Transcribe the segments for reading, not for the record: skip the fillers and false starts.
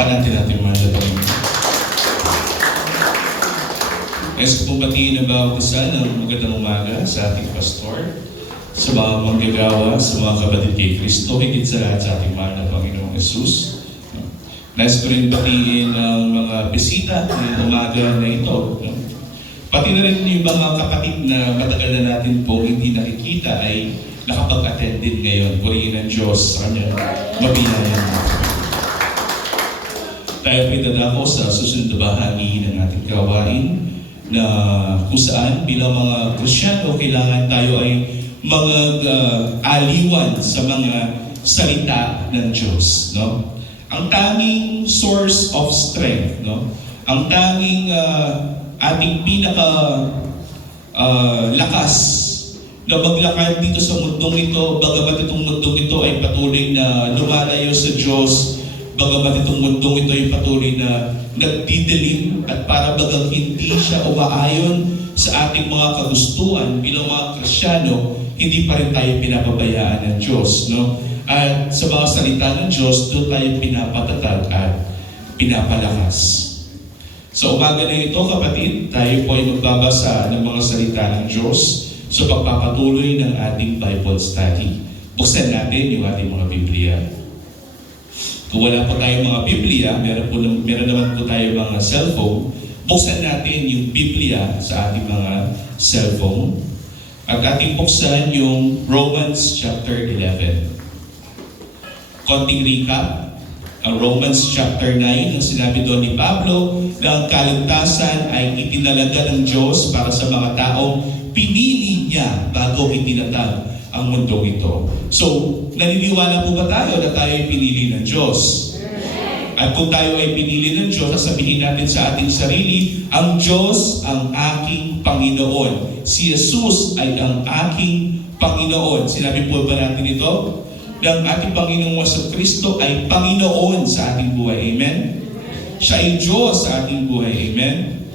Palakpakan natin ating mga lalaki. Nais ko pong batiin ang bawat isa ng magandang umaga sa ating pastor, sa mga manggagawa, sa mga kapatid kay Kristo, higit sa lahat sa ating mahal na Panginoong Jesus. Nais ko rin batiin ang mga bisita ngayong umaga na ito. Pati na rin yung mga kapatid na matagal na natin po hindi nakikita ay nakapag-attend din ngayon. Purihin ng Diyos sa kanyang mabiyayang. Tayo po'y dadako sa susunod na bahagi ng ating gawain na kung saan bilang mga Kristiyano kailangan tayo ay mag-aliwan sa mga salita ng Diyos. No? Ang tanging source of strength, no? Ang tanging ating lakas na maglakad dito sa mundong ito, bagamat itong mundong ito ay patuloy na lumalayo sa Diyos, bagamat itong mundong ito ay patuloy na nagdidilim at para bagang hindi siya umaayon sa ating mga kagustuhan bilang mga Kristiyano, hindi pa rin tayo pinapabayaan ng Diyos. No? At sa mga salita ng Diyos, doon tayo pinapatatag at pinapalakas. Sa umaga na ito, kapatid, tayo po ay magbabasa ng mga salita ng Diyos sa pagpapatuloy ng ating Bible study. Buksan natin yung ating mga Biblia. Kung wala po tayong mga Biblia, meron naman po tayo mga cellphone, buksan natin yung Biblia sa ating mga cellphone. At ating buksan yung Romans chapter 11. Konting recap, ang Romans chapter 9, ang sinabi doon ni Pablo na ang kaligtasan ay itinalaga ng Diyos para sa mga taong pinili niya bago itinatag ang mundong ito. So, naniniwala po ba tayo na tayo ay pinili ng Diyos? At kung tayo ay pinili ng Diyos, sasabihin natin sa ating sarili, ang Diyos ang aking Panginoon. Si Jesus ay ang aking Panginoon. Sinabi po ba natin ito? Ng ating Panginoong Kristo ay Panginoon sa ating buhay. Amen? Siya ay Diyos sa ating buhay. Amen?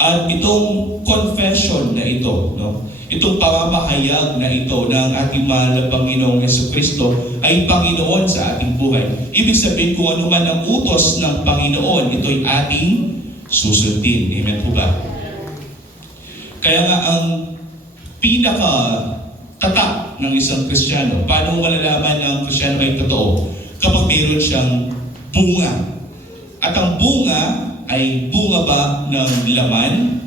At itong confession na ito, no? Itong pamamahayag na ito ng ating mahal na Panginoong Kristo ay Panginoon sa ating buhay. Ibig sabihin kung ano man ang utos ng Panginoon, ito'y ating susundin. Amen po ba? Kaya nga ang pinaka-tatak ng isang Kristiyano, paano malalaman ang Kristiyano ay totoo? Kapag mayroon siyang bunga. At ang bunga ay bunga ba ng laman?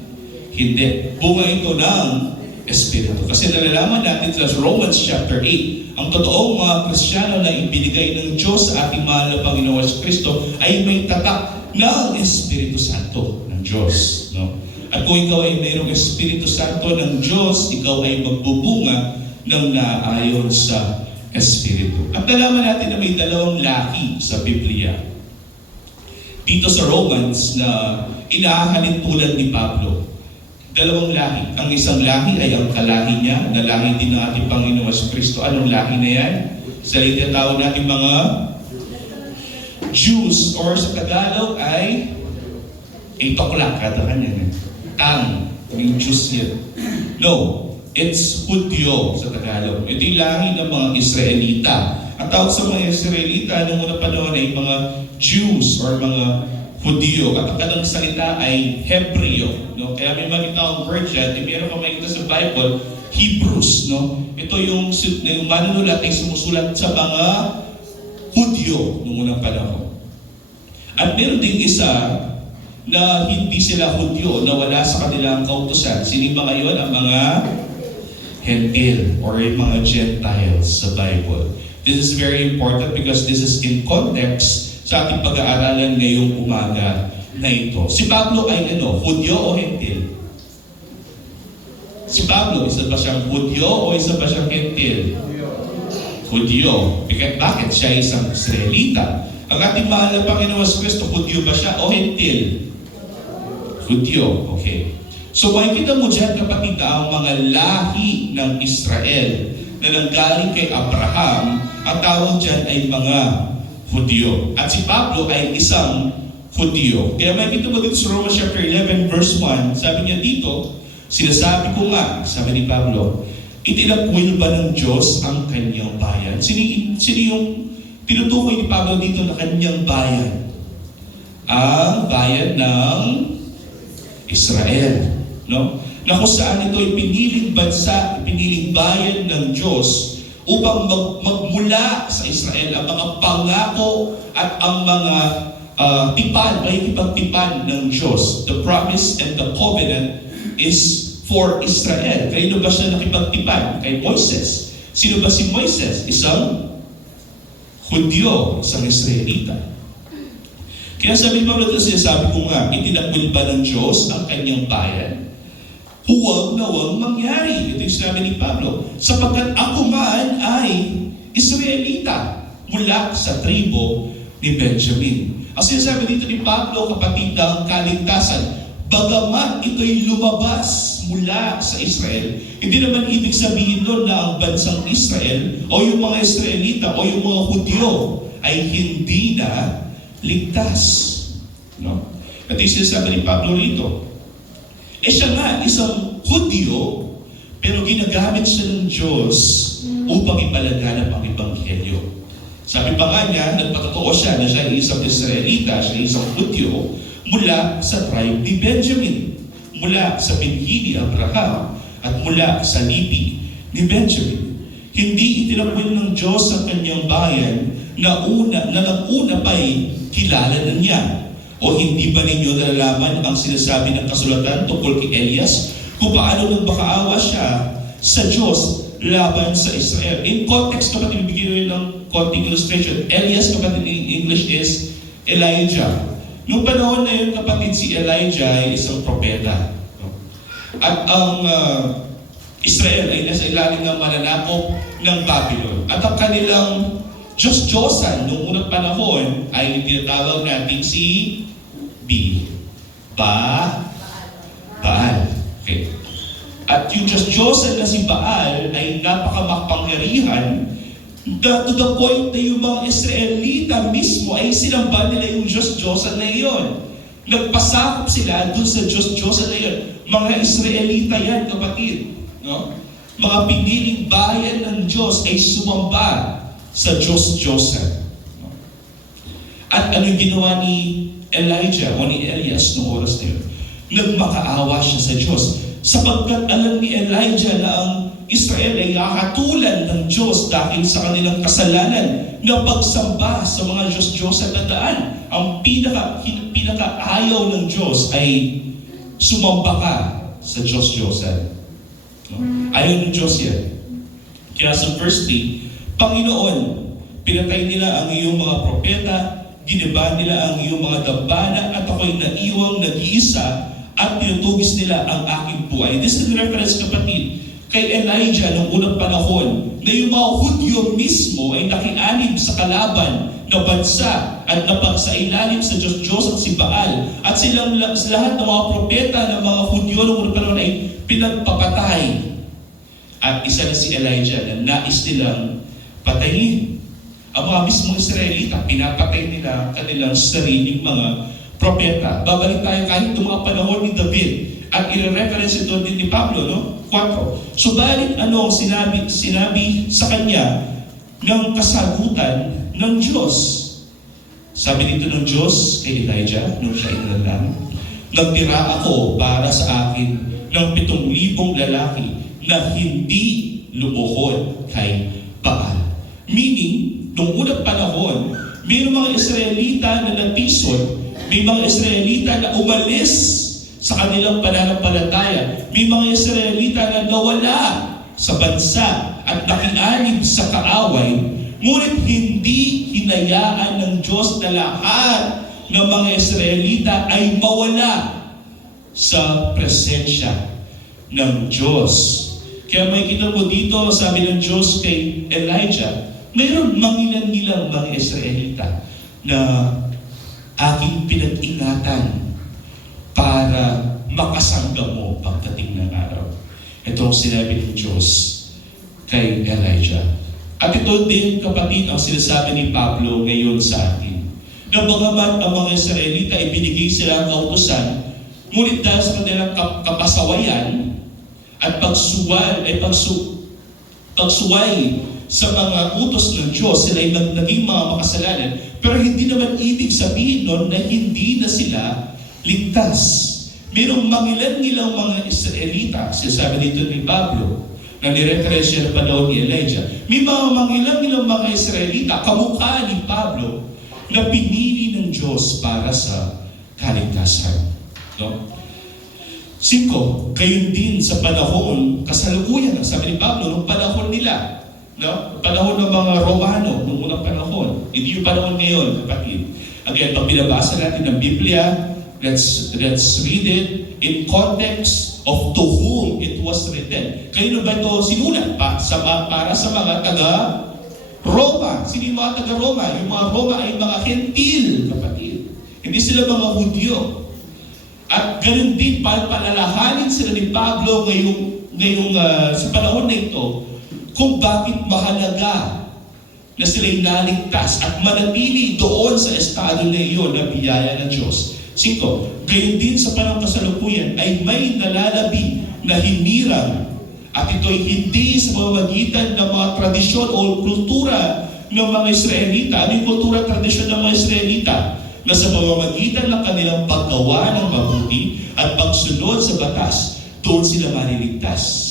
Hindi. Bunga ito ng Espiritu. Kasi nalalaman natin sa Romans chapter 8, ang totoong mga Kristiyano na ibinigay ng Diyos sa ating mahal na Panginoon Kristo ay may tatak ng Espiritu Santo ng Diyos. No? At kung ikaw ay mayroong Espiritu Santo ng Diyos, ikaw ay magbubunga ng naayon sa Espiritu. At nalaman natin na may dalawang lahi sa Biblia. Dito sa Romans na inahahalin tulad ni Pablo. Dalawang lahi. Ang isang lahi ay ang kalahi niya, na lahi din ng ating Panginoon Kristo. Anong lahi na yan? Sa tinatawag natin mga Jews, or sa Tagalog ay itoklak, kada kanya. Tang, yung Jews yan. No, it's Hudyo sa Tagalog. Ito yung lahi ng mga Israelita. Ang tawag sa mga Israelita noong unang panahon ay mga Jews or mga Hudyo. At ang kanilang salita ay Hebreo. No? Kaya may makita akong word dyan, meron ka makita sa Bible, Hebrews. No? Ito yung manunulat ay sumusulat sa mga Hudyo noong unang panahon. At meron ding isa na hindi sila Hudyo, na wala sa kanilang kautusan. Sino ba ngayon ang mga Hentil or yung mga Gentiles sa Bible? This is very important because this is in context sa ating pag-aaralan ngayong umaga na ito. Si Pablo ay Hudyo o Hentil? Si Pablo, isa ba siyang Hudyo o isa ba siyang Hentil? Hudyo. Bakit? Siya isang Israelita. Ang ating mahal na Panginoon Kristo, Hudyo ba siya o Hentil? Hudyo. Okay. So makikita mo dyan, kapatid, ang mga lahi ng Israel na nanggaling kay Abraham, ang tawag dyan ay mga Hudyo. At si Pablo ay isang Hudyo. Kaya makikita mo dito sa Romans chapter 11 verse 1, sabi niya dito, sinasabi ko nga, sabi ni Pablo, itinakwil ba ng Diyos ang kanyang bayan? Sino yung tinutukoy ni Pablo dito na kanyang bayan. Ang bayan ng Israel. No? Na kung saan ito ay piniling bansa, piniling bayan ng Diyos upang magmula sa Israel ang mga pangako at ang mga tipan, makikipagtipan ng Diyos. The promise and the covenant is for Israel. Kanino ba siya nakipagtipan? Kay Moises. Sino ba si Moises? Isang Hudyo, isang Israelita. Kaya sabi ni Pablo, sinasabi ko nga, itinakwil ba ng Diyos ang kanyang bayan? Huwag na huwag mangyari. Ito yung sinabi ni Pablo. Sapagkat ako man ay Israelita mula sa tribo ni Benjamin. Ang sinasabi dito ni Pablo, kapatid, ng kaligtasan, bagamat ito'y lumabas mula sa Israel, hindi naman ibig sabihin doon na ang bansang Israel o yung mga Israelita o yung mga Hudyo ay hindi na ligtas. No? At yung sinasabi ni Pablo rito, siya nga, isang Hudyo, pero ginagamit siya ng Diyos upang ipalaganap ang Ebanghelyo. Sabi pa nga niya, nagpatotoo siya na siya ay isang Israelita, siya ay isang Hudyo, mula sa tribe ni Benjamin, mula sa binhi ni Abraham, at mula sa lipi ni Benjamin. Hindi itinakwil ng Diyos ang kanyang bayan na nang-una pa'y kilala na niya. O hindi ba ninyo nalalaman ang sinasabi ng kasulatan tungkol kay Elias kung paano nagmakaawa siya sa Diyos laban sa Israel? In context, kapatid, bigyan rin ng konting illustration. Elias, kapatid, in English is Elijah. Noong panahon na yun, kapatid, si Elijah ay isang propeta. At ang Israel ay nasa ilalim ng mananakop ng Babylon. At ang kanilang Diyos-Diyosan noong unang panahon ay tinatawag natin si Baal. Okay. At yung Diyos-Diyosan na si Baal ay napakamakapangyarihan to the point na yung mga Israelita mismo ay sinamba nila yung Diyos-Diyosan na iyon. Nagpasakop sila dun sa Diyos-Diyosan na iyon. Mga Israelita yan, kapatid. No? Mga piniling bayan ng Diyos ay sumamba sa Diyos-Diyosan. No? At anong ginawa ni Elijah o ni Elias noong oras na yun? Nagmakaawa siya sa Diyos. Sapagkat alam ni Elijah na ang Israel ay kakatulan ng Diyos dahil sa kanilang kasalanan na pagsamba sa mga Diyos-Diyosan na daan. Ang pinaka-ayaw ng Diyos ay sumamba ka sa Diyos-Diyosan. No? Ayaw ng Diyos yan. Kaya sa verse 3, Panginoon, pinatay nila ang iyong mga propeta, giniba nila ang iyong mga dambana, at ako'y naiwang nag-iisa at tinutugis nila ang aking buhay. This is reference, kapatid, kay Elijah noong unang panahon na yung mga Hudyo mismo ay nakianib sa kalaban na bansa at napagsailalim sa Diyos-Diyos at si Baal. At silang lahat ng mga propeta ng mga Hudyo noong unang panahon ay pinagpapatay. At isa na si Elijah na nais nilang patayin. Ang mga mismong Israelita, pinapatay nila kanilang sariling mga propeta. Babalik tayo kahit ng mga panahon ni David. At i-reference ito din ni Pablo, no? 4. Subalit ano sinabi sa kanya ng kasagutan ng Diyos? Sabi dito ng Diyos kay Elijah, nung siya inalala, nagtira ako para sa akin ng 7,000 lalaki na hindi lumuhod kay Baal. Meaning, nung unang panahon, may mga Israelita na natisod, may mga Israelita na umalis sa kanilang pananampalataya. May mga Israelita na nawala sa bansa at nakianib sa kaaway, ngunit hindi hinayaan ng Diyos na lahat ng mga Israelita ay mawala sa presensya ng Diyos. Kaya may kita mo dito, sabi ng Diyos kay Elijah, mayroon mangilan-ngilang mga Israelita na aking pinag-ingatan para makasangga mo pagdating ng araw. Ito ang sinabi ng Diyos kay Elijah. At ito din, kapatid, ang sinasabi ni Pablo ngayon sa atin. Na bagamat ang mga Israelita ay binigay sila ang kautusan, ngunit dahil sa kanilang kapasawayan at pagsuway sa mga utos ng Diyos, sila ay naging mga makasalanan, pero hindi naman ibig sabihin nun na hindi na sila ligtas. Mayroong mangilan-ngilang mga Israelita, sinasabi dito ni Pablo, na nireferensya na panahon ni Elijah. May mga mangilan-ngilang mga Israelita, kamukha ni Pablo, na pinili ng Diyos para sa kaligtasan. No? 5, gayon din sa panahon, kasalukuyan, sabi ni Pablo, nung panahon nila, no? Panahon ng mga Romano, nung unang panahon, hindi yung panahon ngayon, kapatid. Again, pag binabasa natin ng Biblia, let's read it in context of to whom it was written. Kanino ba ito sinulat? Para sa mga taga-Roma. Sino yung mga taga-Roma? Yung mga Roma ay mga Hentil, kapatid. Hindi sila mga Hudyo. At ganun din, palalahanin sila ni Pablo ngayong sa panahon na ito, kung bakit mahalaga na sila'y naligtas at manatili doon sa estado na iyon na biyaya ng Diyos. 5, gayon din sa panahon kasalukuyan ay may nalalabi na hinirang at ito'y hindi sa pamamagitan ng mga tradisyon o kultura ng mga Israelita. Ano yung kultura at tradisyon ng mga Israelita? Na sa pamamagitan ng kanilang paggawa ng mabuti at pagsunod sa batas, doon sila maliligtas.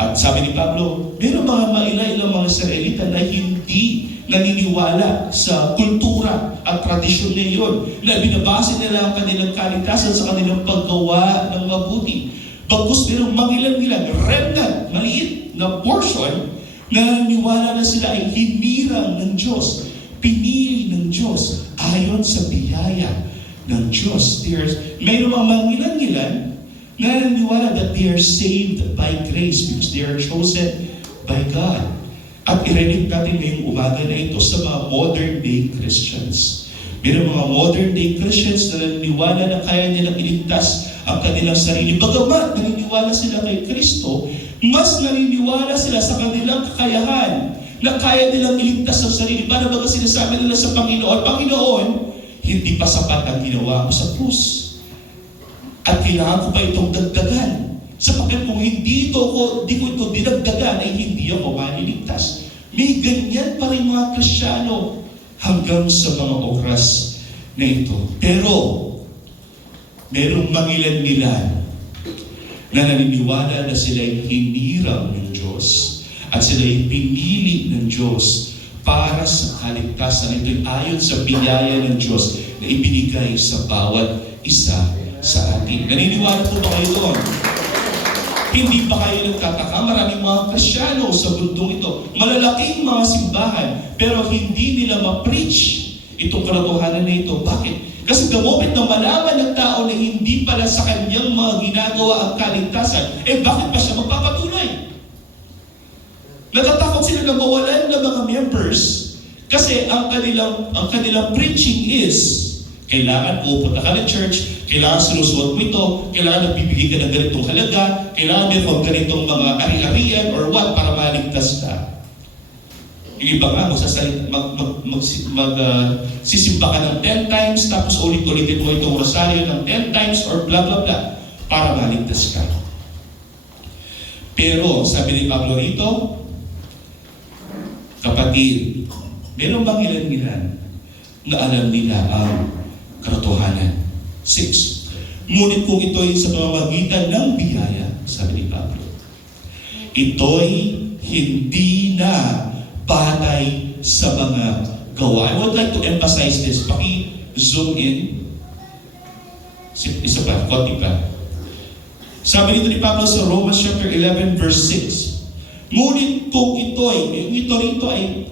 At sabi ni Pablo, meron mga ilang mga Israelita na hindi naniniwala sa kultura at tradisyon na iyon, na binabase nila ang kanilang kaligtasan sa kanilang paggawa ng mabuti. Bagkus merong mangilan-ilan, remnant, maliit na portion, na naniniwala na sila ay hinirang ng Diyos, pinili ng Diyos, ayon sa biyaya ng Diyos. Mayroong mga mangilan-ilan na naniniwala that they are saved by grace because they are chosen by God. At i-relate natin ngayong umaga na ito sa mga modern day Christians. Mayroong mga modern day Christians na naniniwala na kaya nilang iligtas ang kanilang sarili. Bagamat naniniwala sila kay Kristo, mas naniniwala sila sa kanilang kakayahan na kaya nilang iligtas ang sarili. Para baga sinasabi nila sa Panginoon, Panginoon, hindi pa sapat ang ginawa mo sa krus. At kailangan ko pa itong dagdagan. Sapagkat kung hindi ko ito dinagdagan, ay hindi ako maliligtas. May ganyan pa rin mga Kristyano hanggang sa mga oras na ito. Pero, merong mangilan-ngilan na naniniwala na sila'y hinirang ng Diyos at sila'y pinili ng Diyos para sa kaligtasan. Ito'y ayon sa biyaya ng Diyos na ibinigay sa bawat isa sa atin. Naniniwala po ba kayo doon? Hindi ba kayo nagtataka? Maraming mga Kristyano sa mundong ito, malalaking mga simbahan, pero hindi nila ma-preach itong katotohanan na ito. Bakit? Kasi the moment na malaman ng tao na hindi pala sa kanyang mga ginagawa ang kaligtasan, bakit pa siya magpapatuloy? Natatakot sila na mawalan ng mga members kasi ang kanilang preaching is kailangan pupunta ka ng church, kailangan sinusuot mo ito, kailangan nagbibigay ka ng ganitong halaga, kailangan meron ganitong mga ari-arian or what para maligtas ka. Yung iba nga, magsisimba ka ng 10 times, tapos ulit-ulitin mo itong rosaryo ng 10 times or blah blah blah para maligtas ka. Pero, sabi ni Pablo rito, kapatid, meron bang ilan-ilan na alam nila ang katotohanan? 6. Ngunit kung ito'y sa pamamagitan ng biyaya, sabi ni Pablo, ito'y hindi na batay sa mga gawa. I would like to emphasize this. Paki-zoom in. Isa pa, konti pa. Sabi nito ni Pablo sa Romans chapter 11 verse 6. Ngunit kung ito'y, yung ito rito ay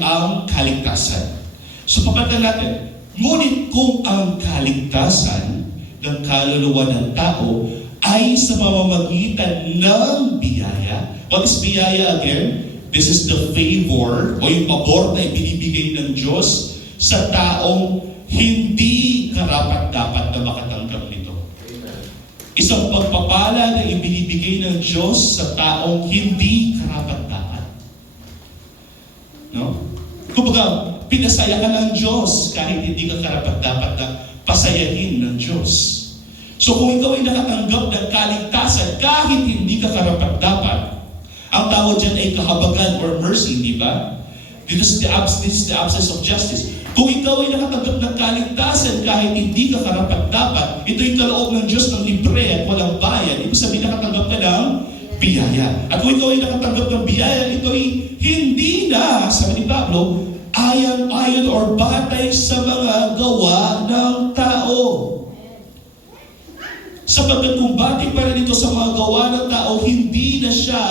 ang kaligtasan. So papatan natin, ngunit kung ang kaligtasan ng kaluluwa ng tao ay sa pamamagitan ng biyaya. What is biyaya again? This is the favor o yung pabor na ibinibigay ng Diyos sa taong hindi karapat-dapat na makatanggap nito. Isang pagpapala na ibinibigay ng Diyos sa taong hindi karapat-dapat. No? Kumbaga, pinasaya ka ng Diyos kahit hindi ka karapat-dapat na pasayahin ng Diyos. So kung ikaw ay nakatanggap ng kaligtasan kahit hindi ka karapat-dapat, Ang tawag dyan ay kahabagan or mercy, di ba? This is the absence of justice. Kung ikaw ay nakatanggap ng kaligtasan kahit hindi ka karapat-dapat, ito yung kaloob ng Diyos ng libre at walang bayad. Ibig sabihin nakatanggap ka ng biyaya. At kung ikaw ay nakatanggap ng biyaya, ito ay hindi na, sabi ni Pablo, ayon or batay sa mga gawa ng tao. Sapagkat kung batay pa rin ito sa mga gawa ng tao, hindi na siya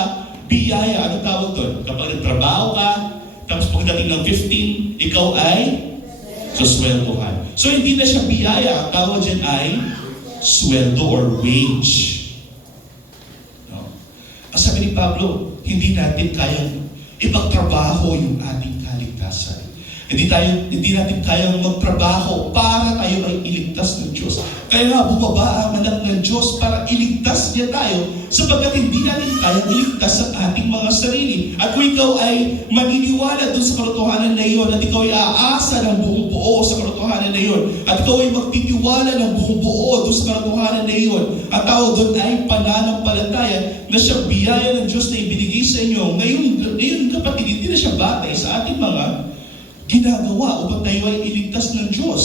biyaya. Ano tawag doon? Kapag nagtrabaho ka, tapos pagdating ng 15, ikaw ay susweldohan. So hindi na siya biyaya. Ang tawag dyan ay sweldo or wage. No? Ang sabi ni Pablo, hindi natin kayang ipagtrabaho yung ating kaligtasan. Hindi natin kayang magtrabaho para tayo ay iligtas ng Diyos. Kaya nga bumaba ang anak ng Diyos para iligtas niya tayo sapagkat hindi natin kayang iligtas ang ating mga sarili. At kung ikaw ay maniniwala doon sa katotohanan na iyon at ikaw ay aasa ng buong buo sa katotohanan na iyon at ikaw ay magtitiwala ng buong buo doon sa katotohanan na iyon, ang tawag doon ay pananampalataya na siyang biyaya ng Diyos na ibinigay sa inyo. Ngayon kapatid, hindi na siya batay sa ating mga ginagawa upang tayo ay iligtas ng Diyos.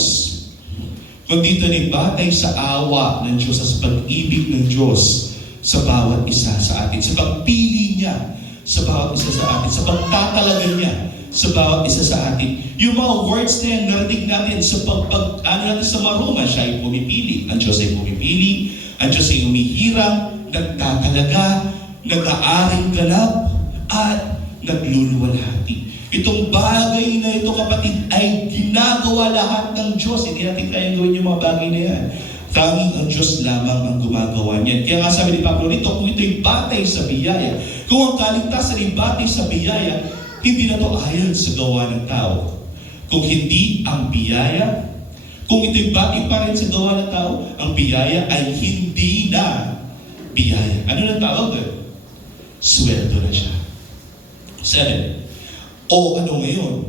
Kundi ito ay batay sa awa ng Diyos, sa pag-ibig ng Diyos sa bawat isa sa atin, sa pagpili niya sa bawat isa sa atin, sa pagtatalaga niya sa bawat isa sa atin. Yung mga words na yan, narinig natin sa natin sa maruma, siya ay pumipili. Ang Diyos ay pumipili, ang Diyos ay umihirang, nagtatalaga, nag-aaring ganap, at nagluluwalhati. Itong bagay na ito, kapatid, ay ginagawa lahat ng Diyos. Hindi natin kayang gawin yung mga bagay na yan. Tanging ang Diyos lamang ang gumagawa niyan. Kaya nga sabi ni Pablo rito, kung ito'y batay sa biyaya, kung ang kaligtasan ay batay sa biyaya, hindi na ito ayon sa gawa ng tao. Kung hindi ang biyaya, kung ito'y batay pa rin sa gawa ng tao, ang biyaya ay hindi na biyaya. Ano na tawag doon? Sweldo na siya. 7. O ano ngayon?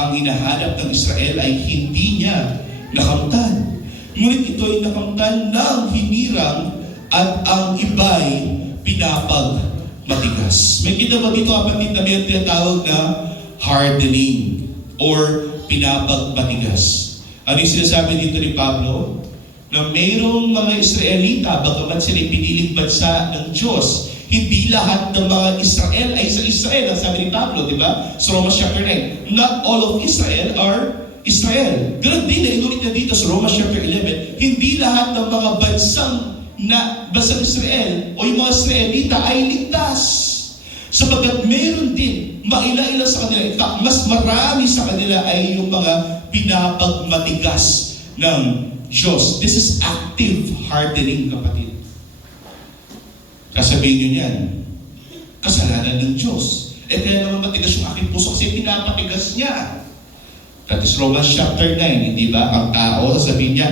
Ang hinahanap ng Israel ay hindi niya nakamtan. Ngunit ito ay nakamtan ng hinirang at ang iba'y pinapagmatigas. May kita ba dito kapatid na may tinatawag na hardening or pinapagmatigas? Ano yung sinasabi dito ni Pablo? Na mayroong mga Israelita, bagamat sila piniling bansa ng Diyos, hindi lahat ng mga Israel ay sa Israel. Ang sabi ni Pablo, di ba? Sa Romans chapter 9, not all of Israel are Israel. Ganun din na inulit na dito sa Romans chapter 11, hindi lahat ng mga bansang Israel o yung mga Israelita ay ligtas. Sapagkat meron din, maila-ila sa kanila, in fact, mas marami sa kanila ay yung mga pinapagmatigas ng Diyos. This is active hardening, kapatid. Kasabihin nyo yan, kasalanan ng Diyos. Kaya naman matigas yung aking puso kasi pinapatigas niya. That is Romans chapter 9, hindi ba? Ang tao, sasabihin niya,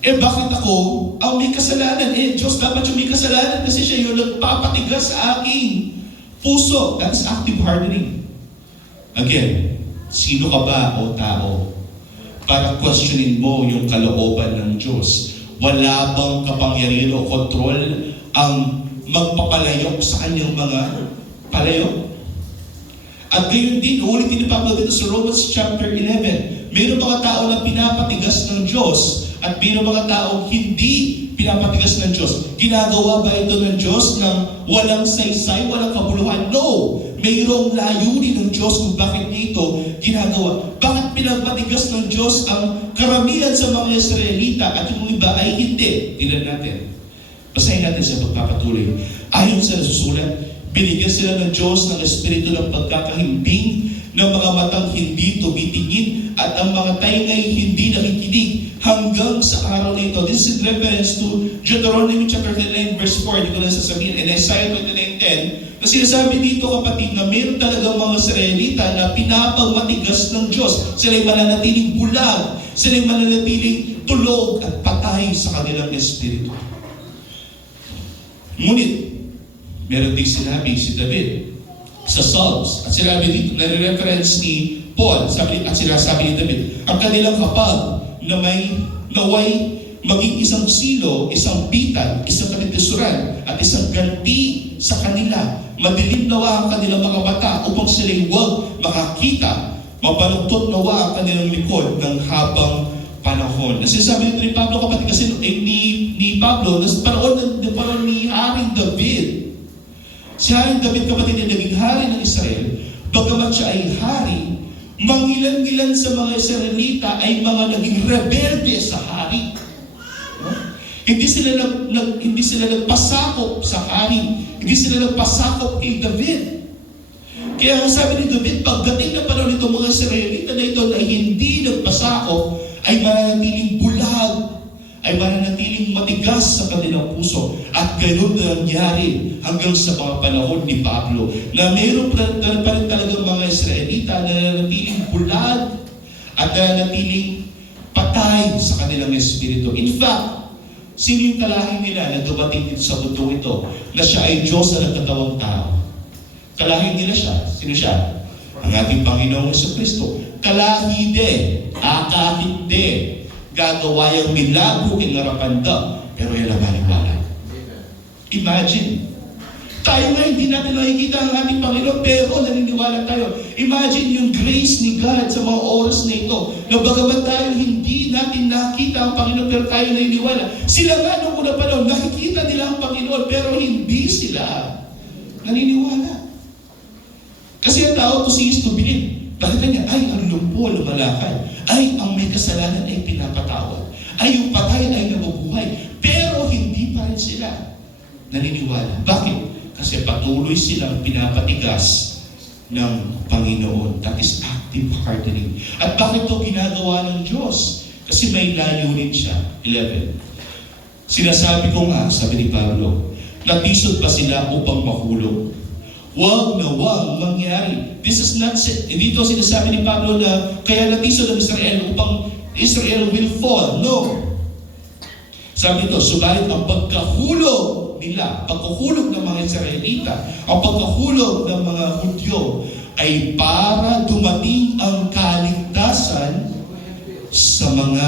bakit ako ang may kasalanan? Diyos dapat yung may kasalanan kasi siya yung nagpapatigas sa aking puso. That is active hardening. Again, sino ka ba o tao para questionin mo yung kalooban ng Diyos? Wala bang kapangyarihan o kontrol ang magpapalayok sa kanyang mga palayok? At gayon din, ulitin ni Pablo dito sa Romans chapter 11, mayroong mga tao na pinapatigas ng Diyos at mayroong mga tao hindi pinapatigas ng Diyos. Ginagawa ba ito ng Diyos ng walang saysay, walang kabuluhan? No! Mayroong layunin ng Diyos kung bakit niya ito ginagawa. Bakit pinapatigas ng Diyos ang karamihan sa mga Israelita at yung iba ay hindi? Tingnan natin. Basahin natin sa pagpapatuloy. Ayon sa nasusulat, binigyan sila ng Diyos ng espiritu ng pagkakahimbing, ng mga matang hindi tumitingin, at ang mga taingay hindi nakikinig hanggang sa araw na ito. This is in reference to Deuteronomy chapter 39 verse 4. Hindi ko na sasabihin. And Isaiah 29:10. Na sinasabi dito, kapatid, na mayroon talagang mga Israelita na pinapagmatigas ng Diyos. Sila'y mananatiling bulag. Sila'y mananatiling tulog at patay sa kanilang espiritu. Ngunit, meron din sinabi si David sa Psalms. At sinabi dito, nare-reference ni Paul, at sinasabi ni David, ang kanilang kapag na naway maging isang silo, isang bitan, isang kapitisuran, at isang ganti sa kanila. Madilim nawa ang kanilang mga mata upang sila'y huwag makakita. Mabaluktot nawa ang kanilang likod ng habang panahon. Nasasabi nito ni Pablo, kapatid, kasi ni Pablo, nasa panahon ni Haring David. Si Haring David, kapatid, ay naging hari ng Israel. Bagamat siya ay hari, mangilan-ngilan sa mga Israelita ay mga naging rebelde sa hari. Hindi sila nagpasakop sa hari. Hindi sila nagpasakop kay David. Kaya ang sabi ni David, pagdating na panahon nito mga Israelita na ito ay hindi nagpasakop, ay mananatiling bulag, ay mananatiling matigas sa kanilang puso. At ganoon na nangyari hanggang sa mga panahon ni Pablo, na mayroon pa rin talagang mga Israelita na nananatiling bulag at nananatiling patay sa kanilang espiritu. In fact, sino yung kalahin nila na dumating dito sa mundo ito na siya ay Diyos na nagkatawang tao? Kalahin nila siya. Sino siya? Ang ating Panginoong Jesucristo. Kalahide, akahinde, gagawa yung milagro kinarapanda, pero yan ang maniwala. Imagine. Tayo nga hindi natin nakikita ang ating Panginoon, pero naniniwala tayo. Imagine yung grace ni God sa mga oras na ito, na bagamat tayo hindi natin nakita ang Panginoon, pero tayo naniniwala. Sila nga nung una pa noon, nakikita nila ang Panginoon, pero hindi sila naniniwala. Kasi ang tao to see is to believe. Bakit niya? Ay, ang lumpo, lumalakad. Ay, ang may kasalanan ay pinapatawad. Ay, yung patay ay nabubuhay. Pero hindi pa rin sila naniniwala. Bakit? Kasi patuloy silang pinapatigas ng Panginoon. That is active hardening. At bakit ito ginagawa ng Diyos? Kasi may layunin siya. 11. Sinasabi ko nga, sabi ni Pablo, natisod pa sila upang mahulog. Huwag na huwag mangyari. This is not, dito sinasabi ni Pablo na kaya natisod ang Israel upang Israel will fall. No. Sabi nito, subalit ang pagkahulog nila, pagkahulog ng mga Israelita, ang pagkahulog ng mga Hudyo ay para dumating ang kaligtasan sa mga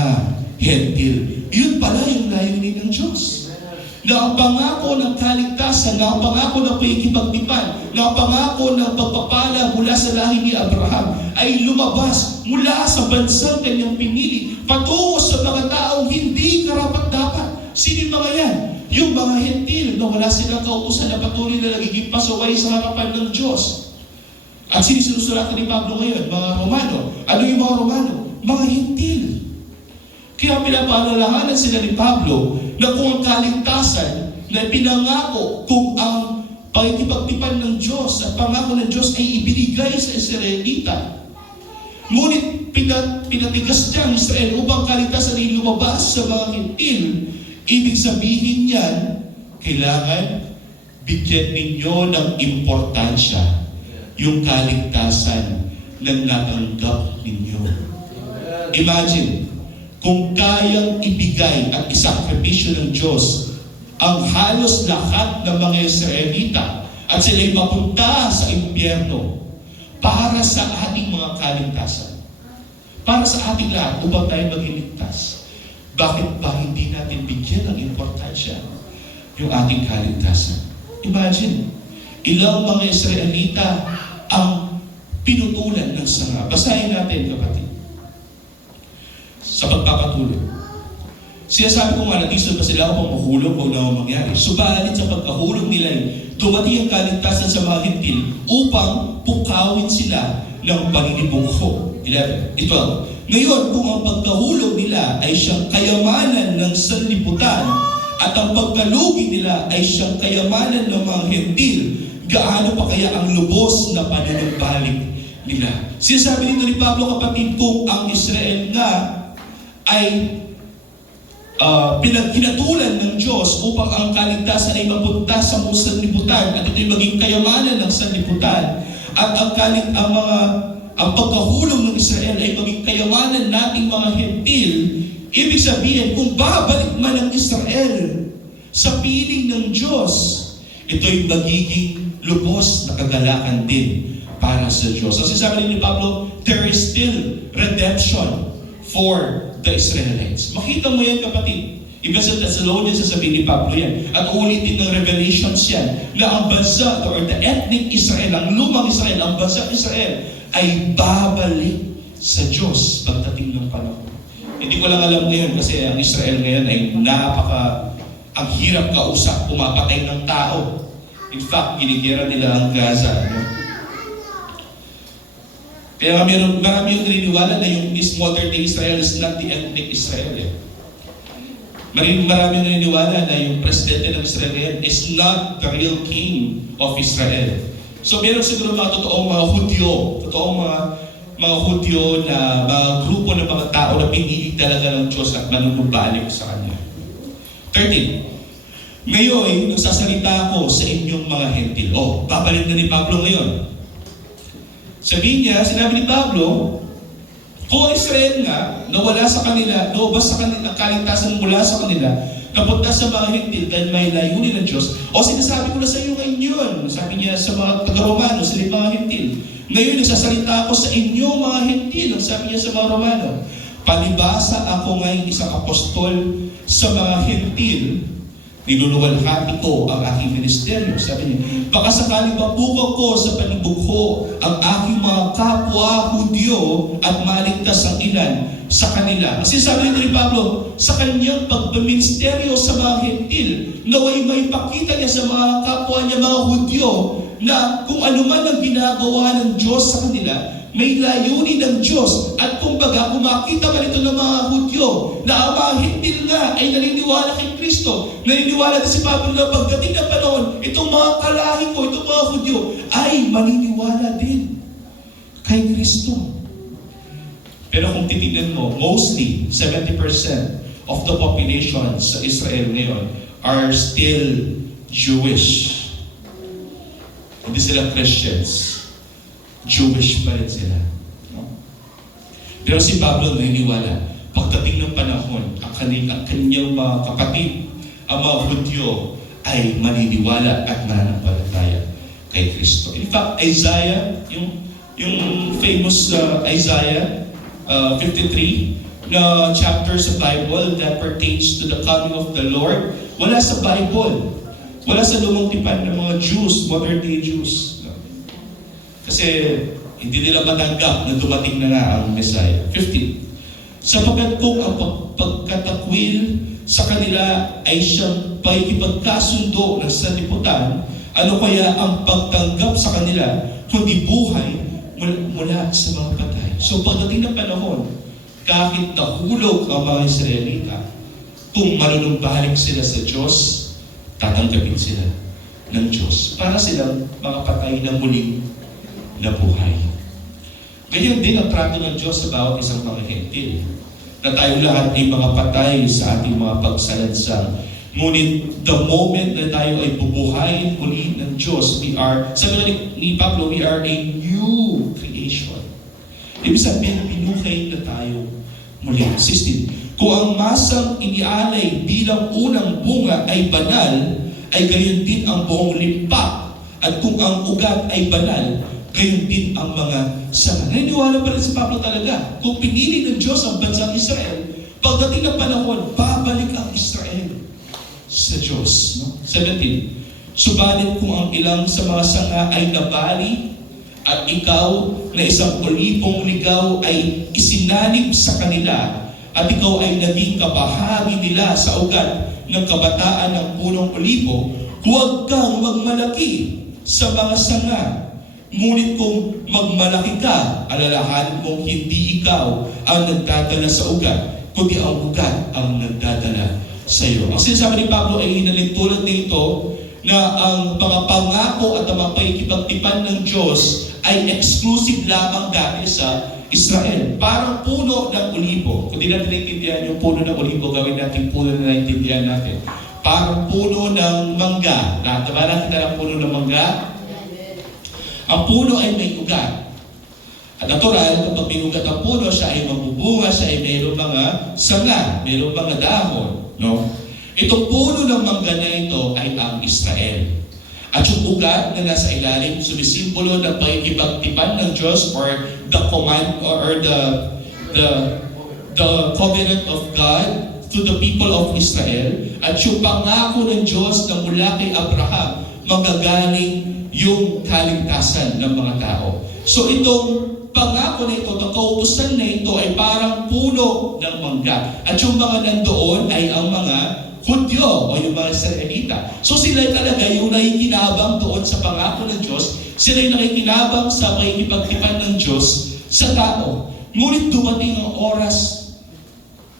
Hentil. Yun pala yung layunin ng Diyos. Na ang pangako ng kaligtasan, na ang pangako ng pagkikipagtipan, na ang pangako ng pagpapala mula sa lahi ni Abraham ay lumabas mula sa bansang kanyang pinili patungo sa mga taong hindi karapat-dapat. Sino yung mga yan? Yung mga Hentil na wala silang kautusan na patuloy na nagiging pasaway sa harapan ng Diyos. At sinusulatan ni Pablo ngayon, mga Romano. Ano yung mga Romano? Mga Hentil. Kaya pinapaalalahanan sila ni Pablo na kung ang kaligtasan na pinangako, kung ang pagkikipagtipan ng Diyos at pangako ng Diyos ay ibinigay sa Israelita, ngunit pinatigas niya ang Israel upang kaligtasan ay lumabas sa mga Hentil, ibig sabihin niyan, kailangan bigyan ninyo ng importansya yung kaligtasan na natanggap ninyo. Imagine, kung kayang ibigay at isakripisyo ng Diyos ang halos lahat ng mga Israelita at sila'y mapunta sa impyerno para sa ating mga kaligtasan, para sa ating lahat upang tayo magligtas, bakit ba hindi natin bigyan ng importansya yung ating kaligtasan? Imagine, ilang mga Israelita ang pinutulan ng sanga. Basahin natin, kapatid. Sa pagpapatuloy. Sinasabi ko nga, natisod pa sila upang mahulog o na mangyari. Subalit sa pagkahulog nila, dumating ang kaligtasan sa mga Hentil upang pukawin sila ng paninibugho. 11. Ngayon, kung ang pagkahulog nila ay siyang kayamanan ng sanlibutan at ang pagkalugi nila ay siyang kayamanan ng mga Hentil, gaano pa kaya ang lubos na panunumbalik nila? Sinasabi nito ni Pablo, kapatid, kung ang Israel nga ay pinaghinatulan ng Diyos upang ang kaligtasan ay mapunta sa sanlibutan at ito'y maging kayamanan ng sanlibutan at ang pagkahulog ng Israel ay maging kayamanan nating mga Hentil, ibig sabihin, kung babalik man ang Israel sa piling ng Diyos, ito'y magiging lubos na kagalakan din para sa Diyos. So sinasabi ni Pablo, there is still redemption for the Israelites. Makita mo yan, kapatid. Even sa Thessalonians, sasabihin ni Pablo yan. At ulitin ng Revelations yan, na ang bansa, or the ethnic Israel, ang lumang Israel, ang bansa Israel, ay babalik sa Diyos pagdating ng panahon. Hindi ko lang alam ngayon kasi ang Israel ngayon ay ang hirap kausap, pumapatay ng tao. In fact, ginigera nila ang Gaza. No? Kaya marami yung naniniwala na yung modern day Israel is not the ethnic Israel. Marami yung naniniwala na yung presidente ng Israel ngayon is not the real king of Israel. So meron siguro mga totoong mga Hudyo na mga grupo ng mga tao na pinili talaga ng Diyos at manunumbalik sa Kanya. 13. Ngayon, nagsasalita ako sa inyong mga hentil. Babalik na ni Pablo ngayon. Sabihin niya, sinabi ni Pablo, kung Israel nga, nawala sa kanila, nawabas sa kanila, kaligtasan mula sa kanila, napunta sa mga hentil dahil may layunin ng Diyos, sinasabi ko na sa iyo ngayon, sabi niya sa mga taga-Romano, sila mga hentil. Ngayon, nagsasalita ako sa inyong mga hentil, sabi niya sa mga Romano. Palibasa ako ngayon isang apostol sa mga hentil, niluluwalhati ko ang aking ministeryo. Sabi niya, baka sakaling mabukaw ko sa panibugho ang aking mga kapwa Hudyo at maligtas ang ilan sa kanila. Ang sinasabi ni Pablo, sa kanyang pagbaministeryo sa mga hentil, naway may pakita niya sa mga kapwa niya, mga Hudyo, na kung ano man ang ginagawa ng Diyos sa kanila, may layunin ng Diyos. At kumbaga, kung makita man ito ng mga Hudyo, na ang mga hentil nga ay naniniwala kay Kristo, naniniwala din si Pablo na pagdating ng panahon, itong mga kalahi ko, itong mga Hudyo, ay maniniwala din kay Kristo. Pero kung titignan mo, mostly, 70% of the population sa Israel ngayon are still Jewish. Hindi sila Christians. Jewish pa rin sila. No? Pero si Pablo naniniwala, pagdating ng panahon, ang kanyang mga kapatid, ang mga Hudyo, ay maniniwala at mananampalataya kay Kristo. In fact, Isaiah, yung famous Isaiah 53, na chapter sa Bible that pertains to the coming of the Lord, wala sa Bible. Wala sa lumang tipan ng mga Jews, modern day Jews. Kasi hindi nila matanggap na dumating na nga ang Messiah. 15. Sapagkat kung ang pagkatakwil sa kanila ay siyang paikipagkasundo ng sanlibutan, ano kaya ang pagtanggap sa kanila kundi buhay mula sa mga patay? So pagdating ng panahon, kahit nahulog ang mga Israelita, kung manunumbalik sila sa Diyos, tatanggapin sila ng Diyos para silang mga patay na muling nabuhay. Ganyan din ang trato ng Diyos sa bawat isang mga hentil, na tayo lahat ay mga patay sa ating mga pagsalansang. Ngunit the moment na tayo ay bubuhayin muli ng Diyos, sabi ni Pablo, we are a new creation. Ibig sabihin, binuhay na tayo muli. 16. Kung ang masang inialay bilang unang bunga ay banal, ay gayon din ang buong limpa. At kung ang ugat ay banal, gayon din ang mga sanga. Naniniwala pa rin si Pablo talaga. Kung pinili ng Diyos ang bansang Israel, pagdating ng panahon, babalik ang Israel sa Diyos. No? 17. Subalit kung ang ilang sa mga sanga ay nabali, at ikaw na isang olibong ligaw ay isinalib sa kanila, at ikaw ay naging kabahagi nila sa ugat ng kabataan ng punong olibo, huwag kang magmalaki sa mga sanga. Ngunit kung magmalaki ka, alalahanin mong hindi ikaw ang nagdadala sa ugat, kundi ang ugat ang nagdadala sa iyo. Ang sinasabi ni Pablo ay hinalintulad nito na ang mga pangako at ang mga paikipagtipan ng Diyos ay exclusive lamang dati sa Israel. Parang puno ng olibo. Kung di natin naintindihan yung puno ng olibo, gawin natin puno na naintindihan natin. Parang puno ng mangga. Diba natin na puno ng mangga? Ang puno ay may ugat. At natural, kapag may ugat ang puno, siya ay mabubunga, siya ay mayroong mga sanga, mayroong mga dahon. No? Itong puno ng mangga na ito ay ang Israel. At yung ugat na nasa ilalim, sumisimbolo ng pagkikipagtipan ng Diyos or the command or the covenant of God to the people of Israel, at yung pangako ng Diyos na mula kay Abraham, magagaling yung kaligtasan ng mga tao. So itong pangako na ito, itong kautusan na ito ay parang puno ng mangga. At yung mga nandoon ay ang mga Hudyo o yung mga Israelita. So sila talaga yung nakikinabang doon sa pangako ng Diyos, sila yung nakikinabang sa pakikipagtipan ng Diyos sa tao. Ngunit dumating ang oras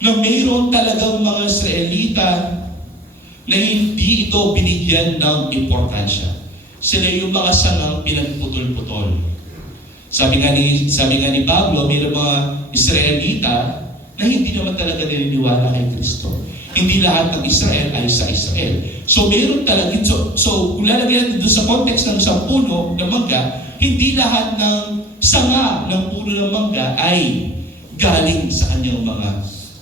na mayroon talagang mga Israelita na hindi ito binigyan ng importansya. Sila yung mga sangang pinagputol-putol. Sabi nga ni Pablo, mayroong mga Israelita na hindi naman talaga naniniwala kay Kristo. Hindi lahat ng Israel ay sa Israel. So mayroon talaga, so kung lalagyan natin doon sa context ng isang puno ng mangga, hindi lahat ng sanga ng puno ng mangga ay galing sa kanyang mga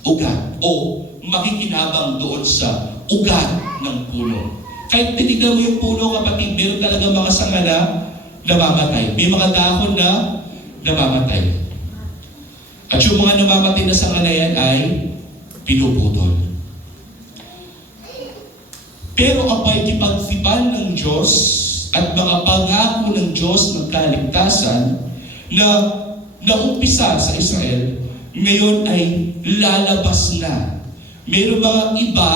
ugat o makikinabang doon sa ugat ng puno. Kahit tinignan mo yung puno, kapatid, meron talaga mga sanga na namamatay. May mga dahon na namamatay. At yung mga namamatay na sanga na yan ay pinuputol. Pero ang pakikipagtipan ng Diyos at mga pangako ng Diyos ng kaligtasan na naumpisa sa Israel, ngayon ay lalabas na. Mayroong mga iba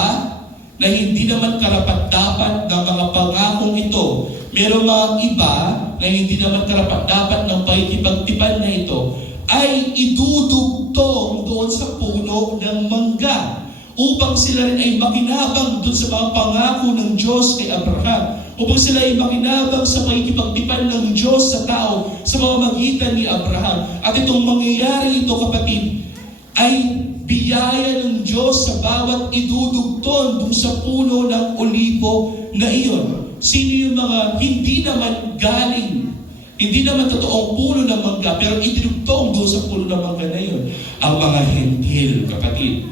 na hindi naman karapat-dapat ng mga pangakong ito. Mayroong mga iba na hindi naman karapat-dapat ng pakikipagtipan na ito ay idudugtong doon sa puno ng mangga upang sila rin ay makinabang doon sa mga pangako ng Diyos kay Abraham, upang sila ay makinabang sa pakikipagtipan ng Diyos sa tao sa pamamagitan ni Abraham. At itong mangyayari ito, kapatid, ay biyaya ng Diyos sa bawat idudugtong doon sa puno ng olibo na iyon. Sino yung mga hindi naman galing, hindi naman totoong puno ng mangga, pero idudugtong doon sa puno ng mangga na iyon? Ang mga hentil, kapatid.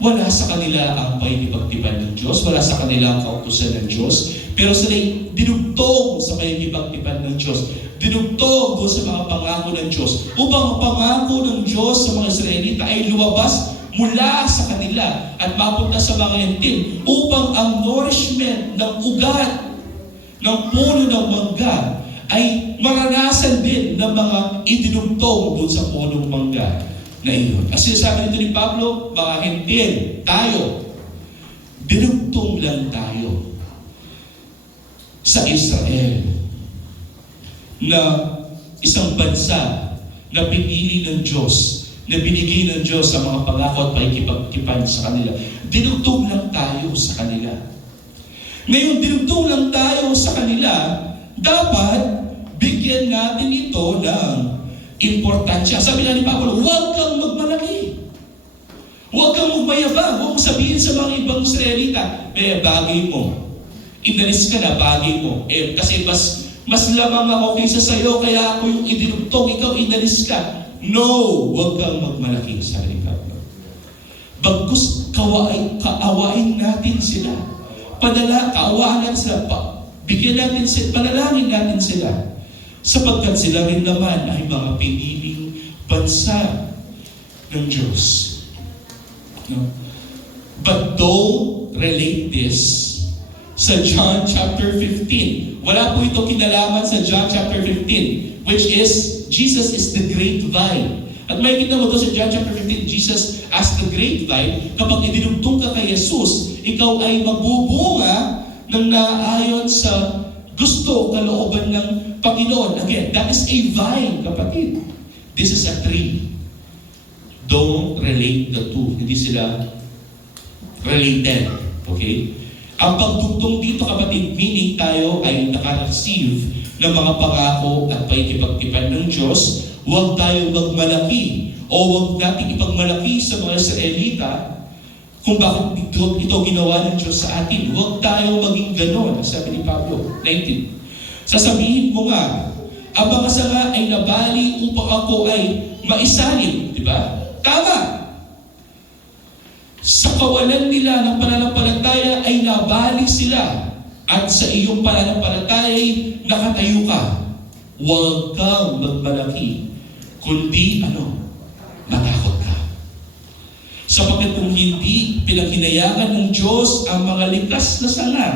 Wala sa kanila ang pakikipagtipan ng Diyos, wala sa kanila ang kautusan ng Diyos, pero sila'y dinugtong sa pakikipagtipan ng Diyos, dinugtong doon sa mga pangako ng Diyos, upang ang pangako ng Diyos sa mga Israelita ay lumabas mula sa kanila at mapunta sa mga hentil, upang ang nourishment ng ugat ng puno ng mangga ay maranasan din ng mga idinugtong doon sa punong mangga na iyon. As sinasabi nito ni Pablo, mga hentil, tayo, dinugtong lang tayo sa Israel na isang bansa na pinili ng Diyos, na binigay ng Diyos sa mga pangako at pakikipagtipan sa kanila. Dinugtong lang tayo sa kanila. Ngayon, dinugtong lang tayo sa kanila, dapat bigyan natin ito ng importansya. Sabi nga ni Pablo, huwag kang magmalaki. Huwag kang magmayabang. Huwag mong sabihin sa mga ibang Israelita, bagay mo. Inalis ka na, bagay mo. Kasi mas lamang ako kaysa sa'yo, kaya ako yung idinugtong, ikaw inalis ka. No, huwag kang magmalaki, sabi ni Pablo. Bagkus, kaawain natin sila. Kaawaan natin sila. Bigyan natin sila, panalangin natin sila. Sapagkat sila rin naman ay mga piniling bansa ng Diyos. No? But don't relate this sa John chapter 15. Wala po ito kinalaman sa John chapter 15, which is, Jesus is the great vine. At may kita mo doon sa John chapter 15, Jesus as the great vine, kapag idinugtong ka kay Jesus, ikaw ay magbubunga ng naayon sa gusto, kalooban ng Panginoon. Again, that is a vine, kapatid. This is a tree. Don't relate the two. Hindi sila related. Okay? Ang pagdugtong dito, kapatid, meaning tayo ay naka-receive ng mga pangako at pakikipagtipan ng Diyos. Huwag tayo magmalaki o huwag natin ipagmalaki sa mga Israelita kung bakit ito ginawa ng Diyos sa atin. Huwag tayo maging ganon, sabi ni Pablo 19. Sasabihin mo nga, ang mga sanga ay nabali upang ako ay maisalin. Di ba? Tama! Sa kawalan nila ng pananampalataya ay nabali sila, at sa iyong pananampalataya ay nakatayo ka. Huwag kang magmalaki, kundi matakot ka. Sapagkat kung hindi pinaghinayangan ng Diyos ang mga likas na sanga,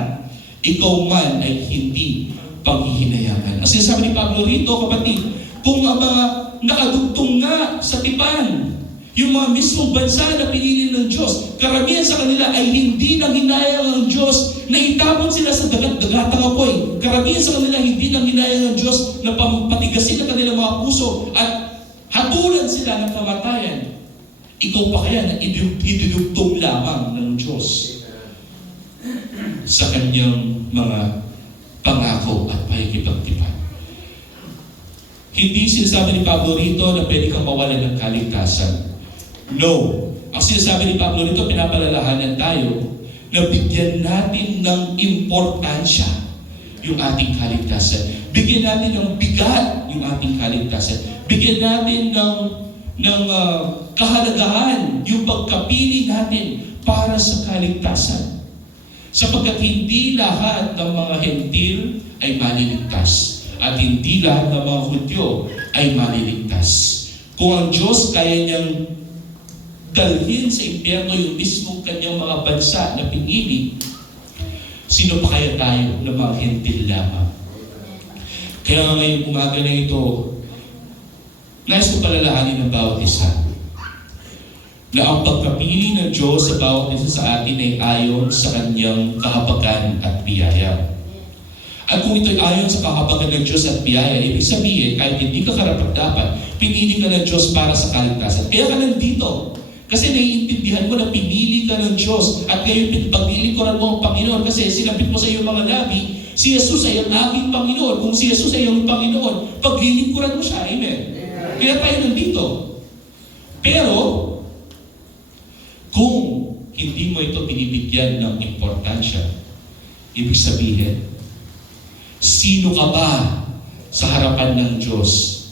ikaw man ay hindi paghihinayangan. Ang sinasabi ni Pablo rito, kapatid, kung ang mga nakadugtong nga sa tipan, yung mga mismong bansa na pinili ng Diyos, karamihan sa kanila ay hindi nang hinayang ng Diyos na itapon sila sa dagat-dagatang apoy. Karamihan sa kanila hindi nang hinayang ng Diyos na patigasin ang kanilang mga puso at hatulan sila ng kamatayan. Ikaw pa kaya na idudugtong lamang ng Diyos sa kanyang mga pangako at pakikipagtipan. Hindi sinasabi ni Pablo rito na pwede kang mawalan ng kaligtasan. No. Ang sinasabi ni Pablo rito, pinapalalahanan tayo na bigyan natin ng importansya yung ating kaligtasan. Bigyan natin ng bigat yung ating kaligtasan. Bigyan natin ng kahalagahan yung pagkapili natin para sa kaligtasan. Sapagkat hindi lahat ng mga hentil ay maliligtas. At hindi lahat ng mga Hudyo ay maliligtas. Kung ang Diyos kaya niyang dalhin sa impyerno yung mismong kanyang mga bansa na pinili, sino pa kaya tayo na mga hentil lamang? Kaya ngayong umaga na ito, nais ko palalahanin ng bawat isa na ang pagkapili ng Diyos sa bawat isa sa atin ay ayon sa kanyang kahabagan at biyaya. At kung ito'y ayon sa kahabagan ng Diyos at biyaya, ibig sabihin, kahit hindi ka karapat-dapat, pinili ka ng Diyos para sa kaligtasan. Kaya ka nandito. Kasi naiintindihan mo na pinili ka ng Diyos at ngayon paglilingkuran mo ang Panginoon kasi sinabit mo sa iyong mga labi, si Jesus ay ang aking Panginoon. Kung si Jesus ay ang Panginoon, paglilingkuran mo siya. Amen. Kaya tayo nandito. Pero, kung hindi mo ito binibigyan ng importansya, ibig sabihin, sino ka ba sa harapan ng Diyos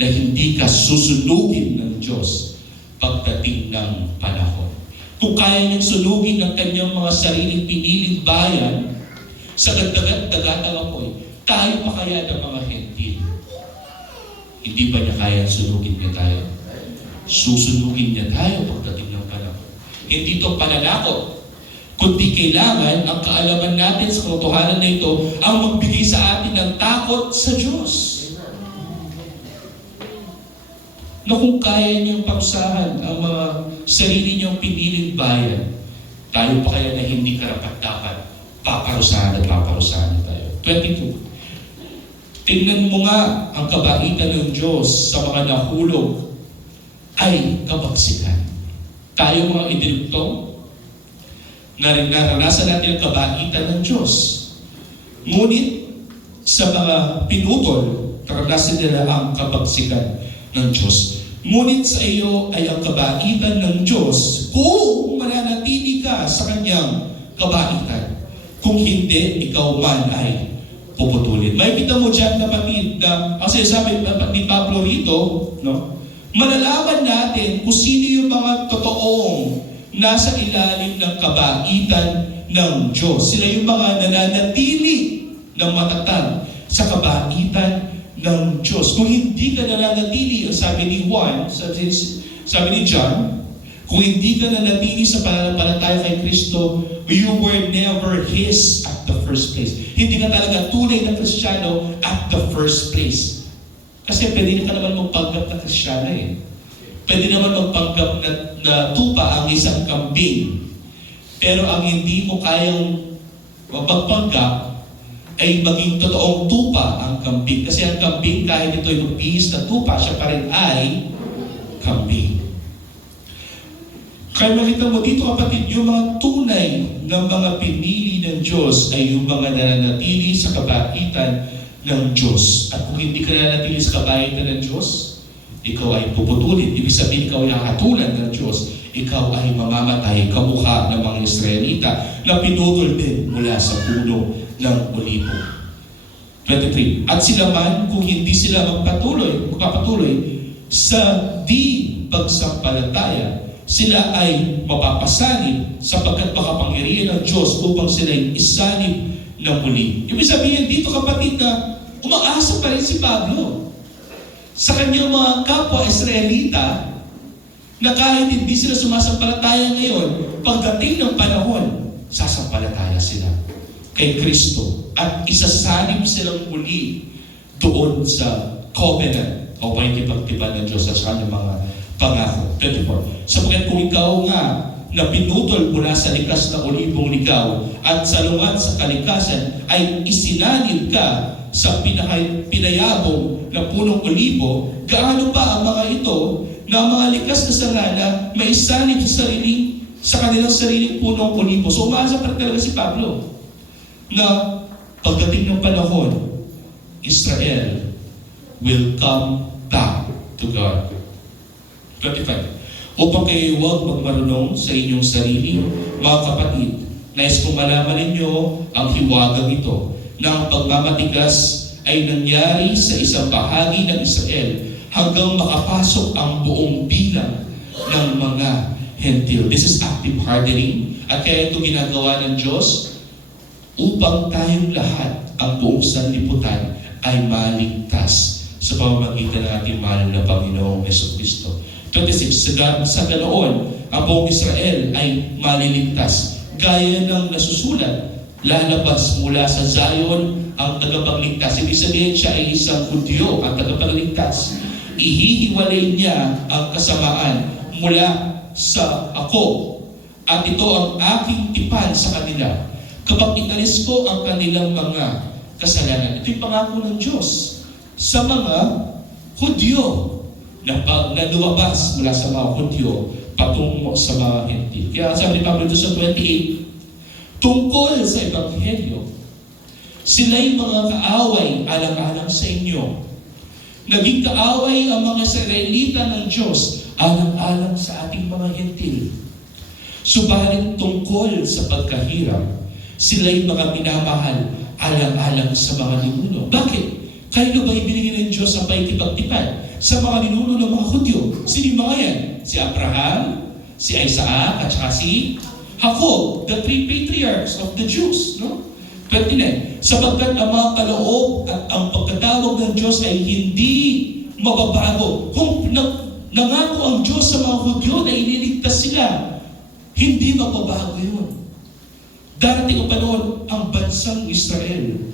na hindi ka susunugin ng Diyos pagdating ng panahon? Kung kaya niyang sunugin ng kanyang mga sariling piniling bayan sa dagat-dagatang apoy, tayo pa kaya ng mga hentil? Hindi ba niya kaya sunugin niya tayo? Susunugin niya tayo pagdating ng panahon. Hindi ito pananakot, kundi kailangan ang kaalaman natin sa katotohanan na ito ang magbigay sa atin ng takot sa Diyos. Na kung kaya niyang parusahan ang mga sarili niyang piniling bayan, tayo pa kaya na hindi karapat-dapat paparusahan tayo. 22. Tingnan mo nga ang kabaitan ng Diyos sa mga nahulog ay kabagsikan. Tayo mga idinugtong, naranasan natin ang kabaitan ng Diyos. Ngunit sa mga pinutol, naranasan nila ang kabagsikan ng Diyos. Ngunit sa iyo ay ang kabaitan ng Diyos kung mananatili ka sa kanyang kabaitan. Kung hindi, ikaw man ay puputulin. May kita mo dyan, kapatid, na ang sinasabi ni Pablo rito, no? Malalaman natin kung sino yung mga totoong nasa ilalim ng kabaitan ng Diyos. Sila yung mga nananatili ng matatag sa kabaitan ng Diyos. Kung hindi ka nananatili, sabi ni Juan, sabi ni John, kung hindi ka nananatili sa pananampalataya kay Kristo, you were never His at the first place. Hindi ka talaga tunay na Kristiyano at the first place. Kasi pwede ka naman magpanggap na Kristiyano eh. Pwede naman magpanggap na tupa ang isang kambing. Pero ang hindi mo kayang magpanggap ay maging totoong tupa ang kambing. Kasi ang kambing, kahit ito'y magbihis na tupa, siya pa rin ay kambing. Kaya makita mo dito, kapatid, yung mga tunay ng mga pinili ng Diyos ay yung mga nananatili sa kabaitan ng Diyos. At kung hindi ka nananatili sa kabaitan ng Diyos, ikaw ay puputulin. Ibig sabihin, ikaw ay hahatulan ng Diyos. Ikaw ay mamamatay, kamukha ng mga Israelita na pinutol din mula sa puno ng olibo. 23. At sila man, kung hindi sila magpapatuloy sa di pagsampalataya, sila ay mapapasanib sapagkat makapangyarihan ng Diyos upang sila ay isanib na muli. Ibig sabihin dito, kapatid, na umaasa pa rin si Pablo sa kanyang mga kapwa Israelita na kahit hindi sila sumasampalataya ngayon, pagdating ng panahon, sasampalataya sila kay Kristo at isasanib silang muli doon sa covenant o pakikipagtipan ng Diyos sa kanyang mga pangako. 24. Sapagkat kung ikaw nga na pinutol mula sa likas na olibong ligaw at salungat sa kalikasan ay isinanib ka sa pinayabong na punong olibo, gaano pa ang mga ito na mga likas na sarana may isanib sa kanilang sariling punong olibo. So umaasa pa talaga si Pablo na pagdating ng panahon, Israel will come back to God. 25. Upang kayo huwag magmarunong sa inyong sarili, mga kapatid, nais kong malaman ninyo ang hiwagang ito, na ang pagmamatigas ay nangyari sa isang bahagi ng Israel hanggang makapasok ang buong bilang ng mga Hentil. This is active hardening. At kaya ito ginagawa ng Diyos upang tayong lahat, ang buong sanlibutan, ay maligtas sa pamamagitan ng ating mahal na Panginoong Jesucristo. 26. Sa ganoon, ang buong Israel ay maliligtas. Gaya ng nasusulat, lalabas mula sa Zion ang tagapagligtas. Ibig sabihin siya ay isang Hudyo, ang tagapagligtas. Ihihiwalay niya ang kasamaan mula sa ako. At ito ang aking tipan sa kanila. Kapag inalis ko ang kanilang mga kasalanan. Ito yung pangako ng Diyos sa mga Hudyo na lumabas mula sa mga Hudyo patungo sa mga Hentil. Kaya sabi ni Pablo doon sa 28, tungkol sa Ebanghelyo, sila'y mga kaaway alang-alang sa inyo. Naging kaaway ang mga Israelita ng Diyos alang-alang sa ating mga Hentil. Subalit tungkol sa pagkahirap, sila'y mga minamahal alang-alang sa mga ninuno. Bakit? Kayo ba ibinigay ng Diyos ang paikipagtipan sa mga ninuno ng mga Hudyo? Sino mga yan? Si Abraham, si Isaac, at saka si Jacob, the three patriarchs of the Jews. No? 29. Sapagkat ang mga kaloob at ang pagkatawag ng Diyos ay hindi mababago. Kung nangako ang Diyos sa mga Hudyo na ililigtas sila, hindi mababago yun. Darating ang panahon, ang bansang Israel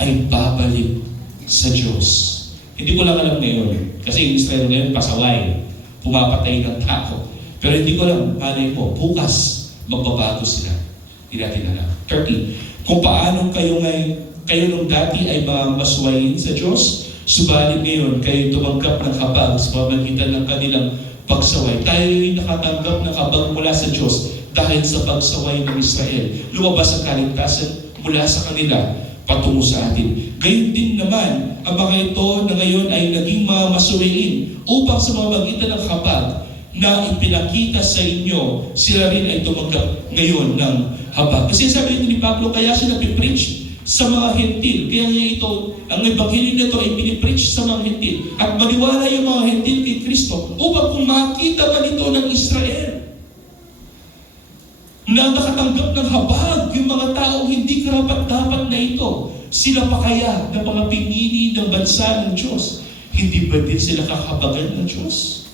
ay babalik sa Diyos. Hindi ko lang alam ngayon, kasi yung Israel ngayon pasaway, pumapatay ng tao. Pero hindi ko alam, malay mo, bukas magbabago sila. Hindi natin alam. 30. Kung paano kayo nung dati ay maswayin sa Diyos, subalit ngayon kayo tumanggap ng habag sa pamamagitan ng kanilang pagsaway. Tayo ay nakatanggap ng habag mula sa Diyos dahil sa pagsaway ng Israel. Lumabas ang kaligtasan mula sa kanila patungo sa atin. Gayun din naman, ang mga ito na ngayon ay naging mga masuwayin upang sa pamamagitan ng habag na ipinakita sa inyo, sila rin ay tumanggap ngayon ng habag. Kasi sabi ni Pablo, kaya siya napipreach sa mga Hentil. Kaya ito, ang ebanghelyo nito ay pinipreach sa mga Hentil. At maniwala yung mga Hentil kay Kristo upang kung makita man ito ng Israel na nakatanggap ng habag yung mga taong hindi karapat-dapat na ito, sila pa kaya na mga pinili ng bansa ng Diyos? Hindi ba din sila kakabagan ng Diyos?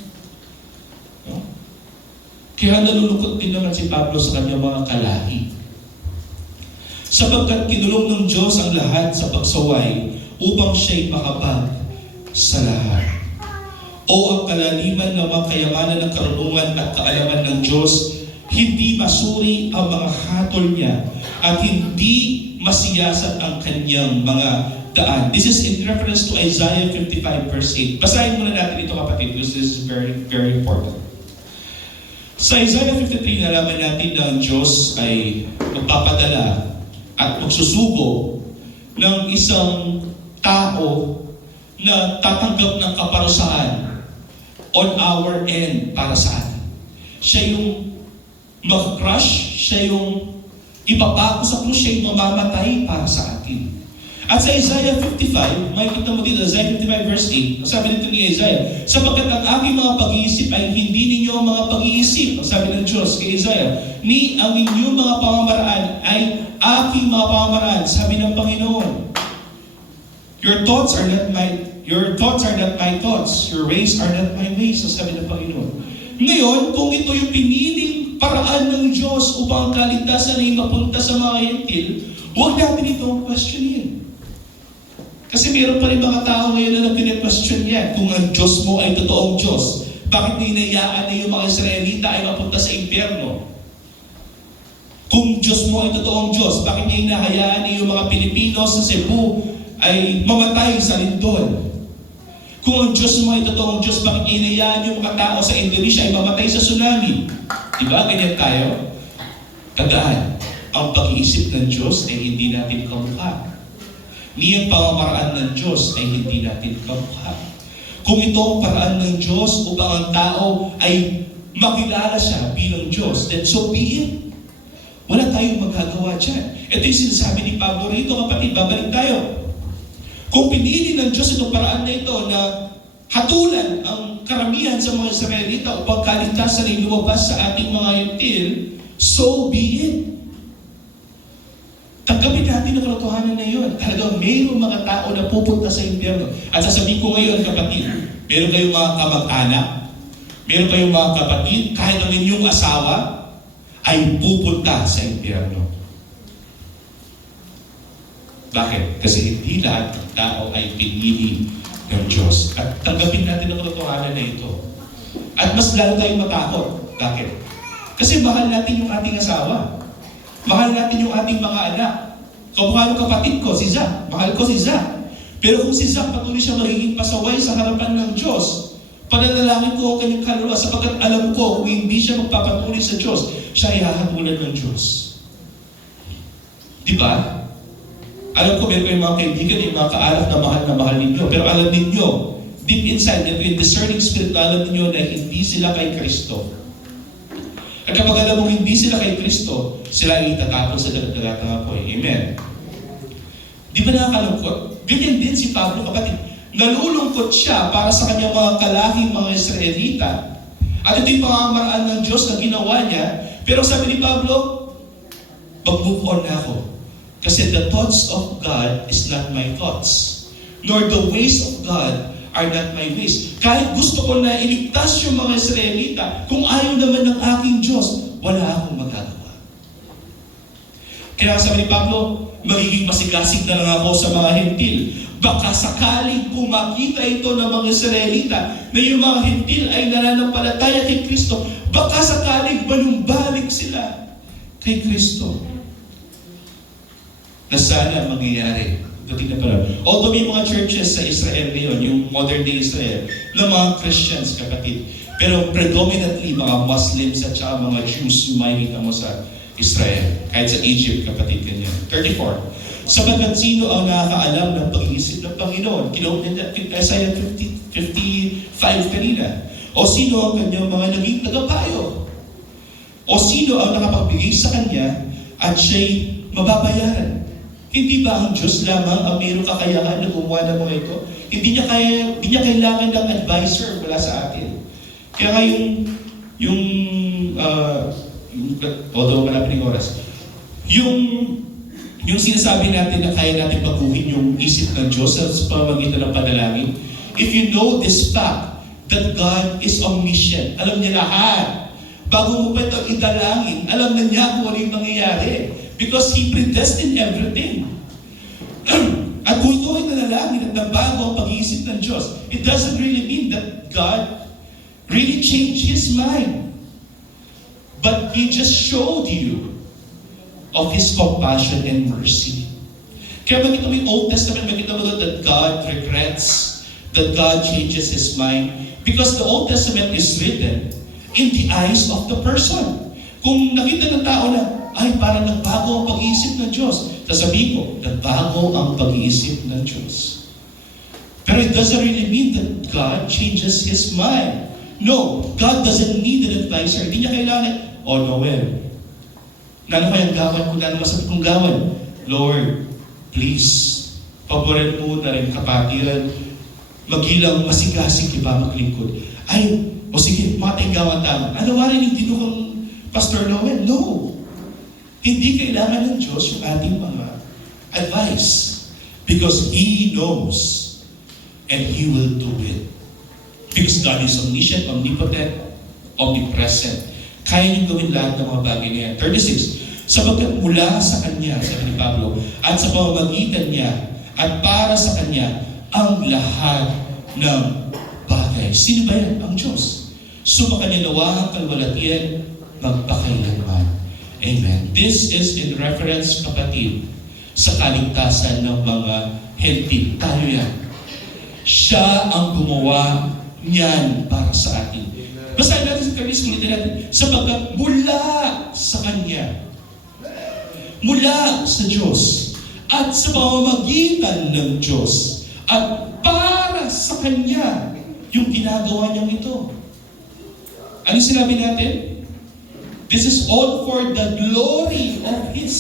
No? Kaya nalulungkot din naman si Pablo sa kanyang mga kalahi. Sapagkat kinulong ng Diyos ang lahat sa pagsaway upang siya'y makabag sa lahat. O ang kalaliman ng mga kayamanan ng karunungan at kaalaman ng Diyos, hindi masuri ang mga hatol niya at hindi masiyasat ang kanyang mga daan. This is in reference to Isaiah 55 verse 8. Basahin muna natin ito kapatid, because this is very, very important. Sa Isaiah 53, nalaman natin na ang Diyos ay magpapadala at magsusugo ng isang tao na tatanggap ng kaparusahan on our end para sa atin. Siya yung mag-crush, siya yung ipapako sa krus, siya yung mamamatay para sa atin. At sa Isaiah 55, makikita mo dito, Isaiah 55 verse 8, sabi nito ni Isaiah, sapagkat ang aking mga pag-iisip ay hindi ninyo ang mga pag-iisip, sabi ng Diyos kay Isaiah, ni ang inyong mga pamamaraan ay aking mga pamamaraan, sabi ng Panginoon. Your thoughts are not my thoughts, your ways are not my ways, sabi ng Panginoon. Ngayon, kung ito yung piniling paraan ng Diyos upang ang kaligtasan ay mapunta sa mga hentil, huwag natin itong questionin. Kasi meron pa rin mga tao ngayon na nag-question yan. Kung ang Diyos mo ay totoong Diyos, bakit ninayaan na yung mga Israelita ay mapunta sa impyerno? Kung Diyos mo ay totoong Diyos, bakit niya hinahayaan na yung mga Pilipino sa Cebu ay mamatay sa lindol? Kung ang Diyos mo ay totoong Diyos, bakit niya hinayaan yung mga tao sa Indonesia ay mamatay sa tsunami? Diba? Ganyan tayo. Tandaan, ang pag-iisip ng Diyos ay hindi natin kamukha. Ni ang pamamaraan ng Diyos ay hindi natin kamukha. Kung ito ang paraan ng Diyos upang ang tao ay makilala siya bilang Diyos, then so be it. Wala tayong magagawa dyan. Ito yung sinasabi ni Pablo rito, kapatid, babalik tayo. Kung pinili ng Diyos itong paraan na ito na hatulan ang karamihan sa mga Israelita upang kaligtasan ay lumabas sa ating mga hentil, so be it. Tanggapin natin ang katotohanan na yun. Talagang mayroong mga tao na pupunta sa impyerno. At sasabihin ko ngayon, kapatid, meron kayong mga kamag-anak, meron kayong mga kapatid, kahit ang inyong asawa, ay pupunta sa impyerno. Bakit? Kasi hindi lahat ng tao ay pinili ng Diyos. At tanggapin natin ang katotohanan na ito. At mas lalo tayong matakot. Bakit? Kasi mahal natin yung ating asawa. Mahal natin yung ating mga anak. Kamukha yung kapatid ko, si Zach. Mahal ko si Zach. Pero kung si Zach patuloy siya magiging pasaway sa harapan ng Diyos, pananalangin ko ang kanyang kaluluwa sapagkat alam ko kung hindi siya magpapatuloy sa Diyos, siya ay hahatulan ng Diyos. Di ba? Alam ko, meron kayong mga kaibigan, yung mga kaalak na mahal ninyo. Pero alam ninyo, deep inside, in discerning spirit, alam ninyo na hindi sila kay Kristo. At kapag alam mong hindi sila kay Kristo, sila ay itatapon sa dagat ng apoy. Amen. Di ba nakakalungkot? Ganyan din si Pablo, kapatid. Nalulungkot siya para sa kanyang mga kalahing mga Israelita. At ito yung pamamaraan ng Diyos na ginawa niya. Pero sabi ni Pablo, mag-move on na ako. Kasi the thoughts of God is not my thoughts. Nor the ways of God are not my ways. Kahit gusto ko na iligtas yung mga Israelita, kung ayaw naman ng aking Diyos, wala akong magagawa. Kaya sabi ni Pablo, magiging masigasig na lang ako sa mga hentil. Baka sakaling pumakita ito ng mga Israelita na yung mga hentil ay nananampalataya kay Kristo, baka sakaling manumbalik sila kay Kristo. Na sana mangyayari. Dating na pala. Although may mga churches sa Israel ngayon, yung modern day Israel, na mga Christians, kapatid. Pero predominantly mga Muslims at saka mga Jews yung makikita mo sa Israel. Kahit sa Egypt, kapatid, ganyan. 34. Sapagkat sino ang nakakaalam ng pag-iisip ng Panginoon? Kinoon niya Isaiah 55 kanina. O sino ang kanyang mga naging tagapayo? O sino ang nakapagbigay sa kanya at siya'y mababayaran? Hindi ba ang Diyos lamang ang mayroong kakayahan na gumawa ng mga ito? Hindi niya kailangan ng advisor mula sa atin. Kaya nga although malapit ng oras, yung sinasabi natin na kaya natin baguhin yung isip ng Diyos sa pamamagitan ng panalangin, if you know this fact, that God is omniscient, alam niya lahat. Bago mo pa ito idalangin, alam na niya kung ano yung mangyayari. Because He predestined everything. At kung ito ay nanalangin at nabago ang pag-iisip ng Diyos, it doesn't really mean that God really changed His mind. But He just showed you of His compassion and mercy. Kaya makita mo yung Old Testament, makita mo doon that God regrets, that God changes His mind. Because the Old Testament is written in the eyes of the person. Kung nakita ng tao na, ay parang nagbago ang pag-iisip ng Diyos, sasabihin ko, nagbago ang pag-iisip ng Diyos. Pero it doesn't really mean that God changes His mind. No, God doesn't need an advisor. Hindi niya kailangan, oh Noel, nano kayang gawan ko, nano masakit kong gawan? Lord, please, paborin mo na rin kapatiran, magilang masigasig iba maglingkod. Ay, o sige, matay gawan tama. Ano nga rin yung dinukang Pastor Noel? No. Hindi kailangan ng Diyos yung ating mga advice. Because He knows and He will do it. Because God is omniscient, omnipotent, omnipresent. Kaya niyong gawin lahat ng mga bagay na yan. 36, sapagkat mula sa Kanya, sabi ni Pablo, at sa pamamagitan niya, at para sa Kanya, ang lahat ng bagay. Sino ba yan? Ang Diyos. Sumakanya nawa ang kalwalatian magpakailanman. Amen. This is in reference, kapatid, sa kaligtasan ng mga hentil. Tayo yan. Siya ang gumawa niyan para sa atin. Basahin natin sa Kamis, ulitin natin. Sapagkat mula sa Kanya, mula sa Diyos, at sa pamamagitan ng Diyos, at para sa Kanya, yung ginagawa niyang ito. Ano sinabi natin? This is all for the glory of His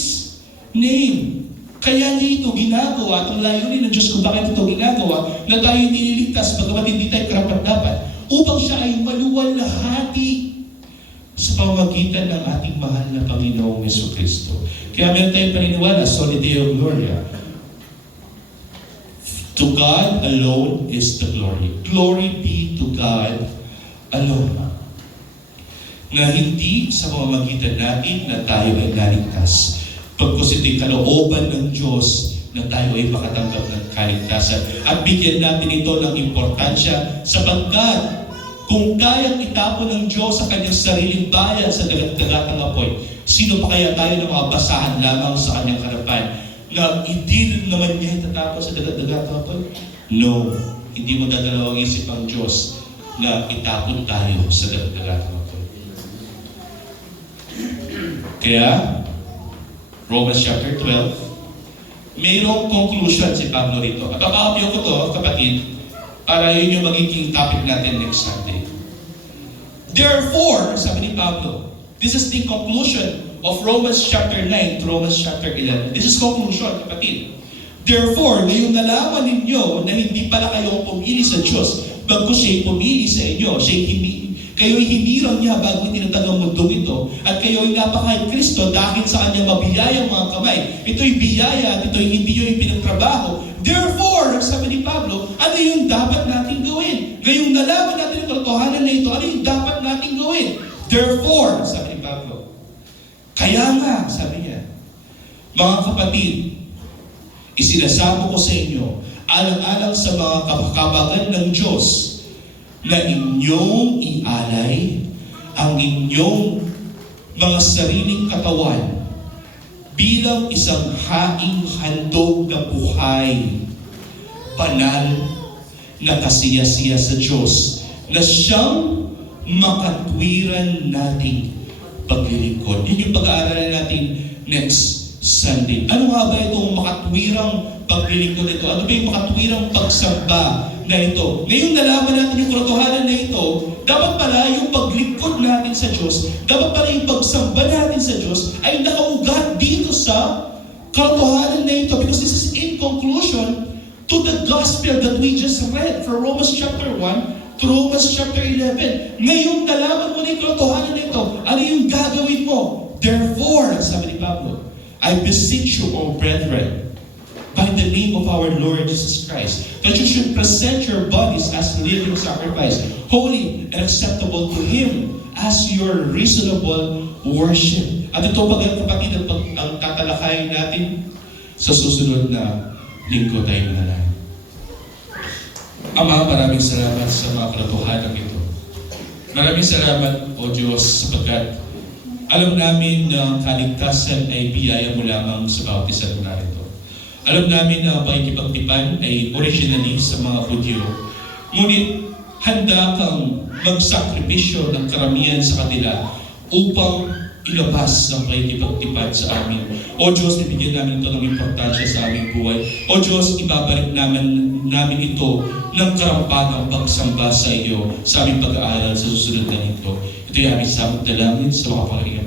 name. Kaya niya ito ginagawa, at ang layunin ng Diyos kung bakit ito ginagawa, na tayo nililigtas, bagamat hindi tayo karapat-dapat, upang siya ay maluwalhati sa pamamagitan ng ating mahal na Panginoong Jesucristo. Kaya meron tayong paniniwala, Soli Deo Gloria. To God alone is the glory. Glory be to God alone. Na hindi sa pamamagitan natin na tayo ay naligtas. Pagkus ito'y kalooban ng Diyos na tayo ay makatanggap ng kaligtasan. At bigyan natin ito ng importansya sapagkat kung kayang itapon ng Diyos sa kanyang sariling bayan sa dagat-dagat ng apoy, sino pa kaya tayo na mga basahan lamang sa kanyang harapan na hindi naman niya itatapon sa dagat-dagat ng apoy? No. Hindi mo dadalawang isip ang Diyos na itapon tayo sa dagat-dagat ng apoy. Kaya, Romans chapter 12, mayroong conclusion si Pablo rito. At kakapyo ko to, kapatid, para yun yung magiging topic natin next Sunday. Therefore, sabi ni Pablo, this is the conclusion of Romans chapter 9 to Romans chapter 11. This is conclusion, kapatid. Therefore, ngayong nalaman ninyo na hindi pala kayo pumili sa Diyos, bagkus siya'y pumili sa inyo, kayo'y hinirang niya bago itinatag ang mundong ito, at kayo'y napakain Kristo dahil sa kanyang mabiyayang mga kamay. Ito'y biyaya at ito'y hindi yung pinagtrabaho. Therefore, sabi ni Pablo, ano yung dapat natin gawin? Ngayong nalaman natin ang katotohanan na ito, ano yung dapat natin gawin? Therefore, sabi ni Pablo, kaya nga, sabi niya, mga kapatid, isinasamo ko sa inyo, alang-alang sa mga kapakabagan ng Diyos, na inyong ialay ang inyong mga sariling katawan bilang isang haing handog na buhay, banal na kasiyasiya sa Diyos, na siyang makatwiran nating paglilingkod. Yun yung pag-aaralan natin next Sunday. Ano nga ba itong makatwirang paglilingkod ito? Ano ba yung makatwirang pagsamba na ito? Ngayong nalaman natin yung katotohanan na ito, dapat pala yung paglingkod natin sa Diyos, dapat pala yung pagsamba natin sa Diyos ay nakaugat dito sa katotohanan na ito, because this is in conclusion to the gospel that we just read from Romans chapter 1 to Romans chapter 11. Ngayong nalaman mo na yung katotohanan na ito, ano yung gagawin mo? Therefore, sabi ni Pablo, I beseech you, O brethren, by the name of our Lord Jesus Christ, that you should present your bodies as living sacrifice, holy and acceptable to Him as your reasonable worship. At ito kapatid ang tatalakayin natin sa susunod na linggo tayo na lang. Ama, maraming salamat sa mga katotohanan ito. Maraming salamat, O Diyos, sapagkat alam namin na ang kaligtasan ay biyaya mo lamang sa bawat isa na narito. Alam namin na ang pakikipagtipan ay originally sa mga Hudyo. Ngunit handa kang magsakripisyo ng karamihan sa kanila upang ilabas ang pakikipagtipan sa amin. O Diyos, ibigyan namin ito ng importansya sa aming buhay. O Diyos, ibabalik namin ito ng karampatang pagsamba sa iyo sa aming pag-aaral sa susunod na ito. Ito'y aming samot dalangin sa mga pangingin.